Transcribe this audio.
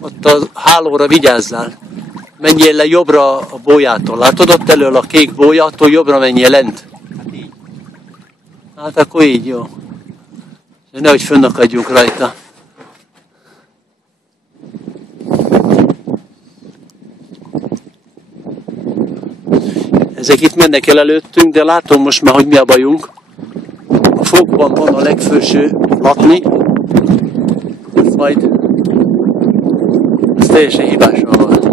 Ott a hálóra vigyázzál. Menjél le jobbra a bójától. Látod ott elől a kék bójától, jobbra menjél lent. Így. Hát akkor így jó. Nehogy fönnakadjunk rajta. Ezek itt mennek el előttünk, de látom most már, hogy mi a bajunk. A fogban van a legfelső latni. Ez majd... Ez teljesen hibásan van.